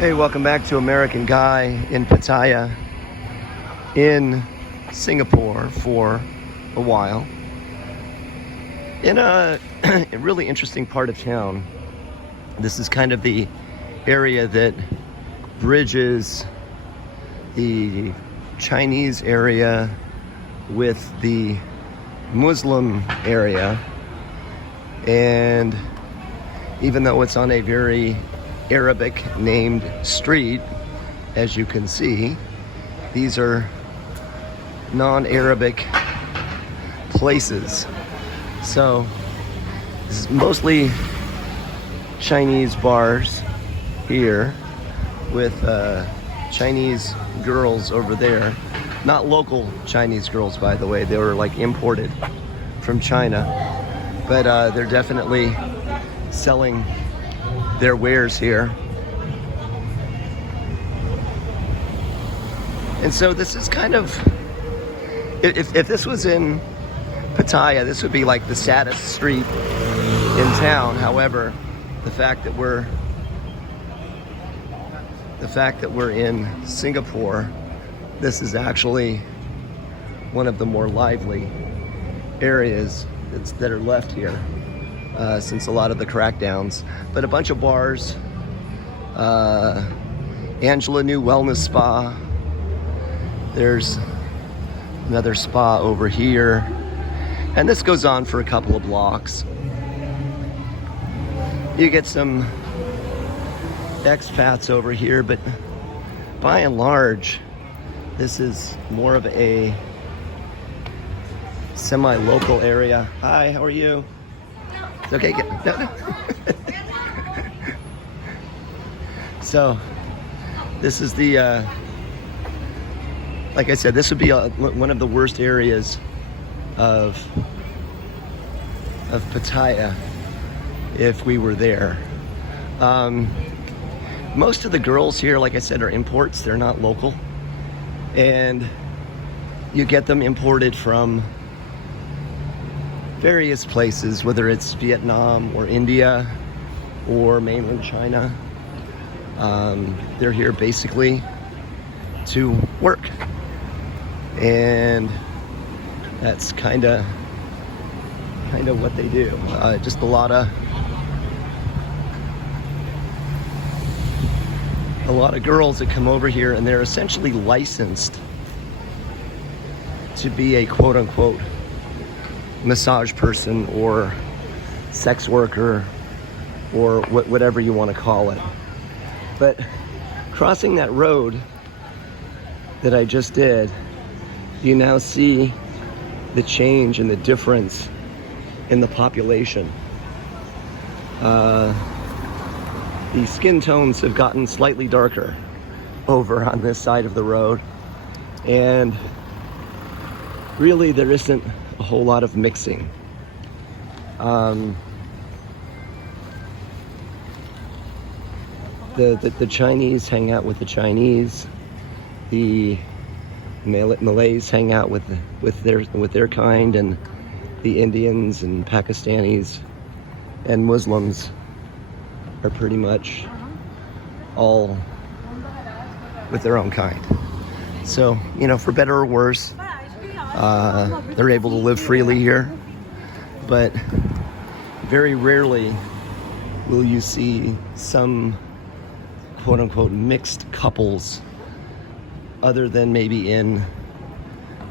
Hey, welcome back to American Guy in Pattaya in Singapore for a while. In a really interesting part of town. This is kind of the area that bridges the Chinese area with the Muslim area. And even though it's on a very Arabic named street, as you can see, these are non-Arabic places. So this is mostly Chinese bars here with Chinese girls over there. Not local Chinese girls, by the way. They were like imported from China, but they're definitely selling their wares here. And so this is kind of, if this was in Pattaya, this would be like the saddest street in town. However, the fact that we're in Singapore, this is actually one of the more lively areas that are left here. Since a lot of the crackdowns, but a bunch of bars, Angela New Wellness Spa, there's another spa over here, and this goes on for a couple of blocks. You get some expats over here, but by and large, this is more of a semi-local area. Hi, how are you? It's okay. No. So, this is the, like I said, this would be one of the worst areas of Pattaya if we were there. Most of the girls here, like I said, are imports. They're not local. And you get them imported from various places, whether it's Vietnam or India or mainland China. They're here basically to work, and that's kind of what they do. Just a lot of girls that come over here, and they're essentially licensed to be a quote-unquote massage person or sex worker or whatever you want to call it. But crossing that road that I just did, you now see the change and the difference in the population. The skin tones have gotten slightly darker over on this side of the road, and really there isn't a whole lot of mixing. The Chinese hang out with the Chinese. The Malays hang out with their kind, and the Indians and Pakistanis and Muslims are pretty much all with their own kind. So, you know, for better or worse, they're able to live freely here, but very rarely will you see some quote-unquote mixed couples, other than maybe in,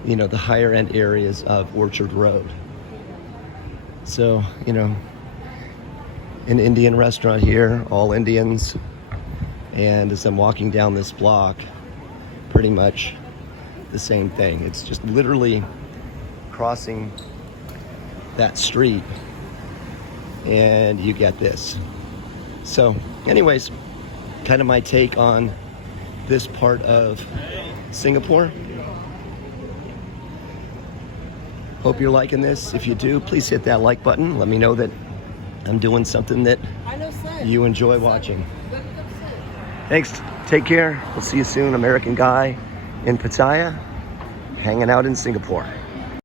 you know, the higher end areas of Orchard Road. So, you know, an Indian restaurant here, all Indians, and as I'm walking down this block, pretty much the same thing. It's just literally crossing that street and you get this. So anyways, kind of my take on this part of Singapore. Hope you're liking this. If you do, please hit that like button. Let me know that I'm doing something that you enjoy watching. Thanks. Take care. We'll see you soon. American Guy in Pattaya, hanging out in Singapore.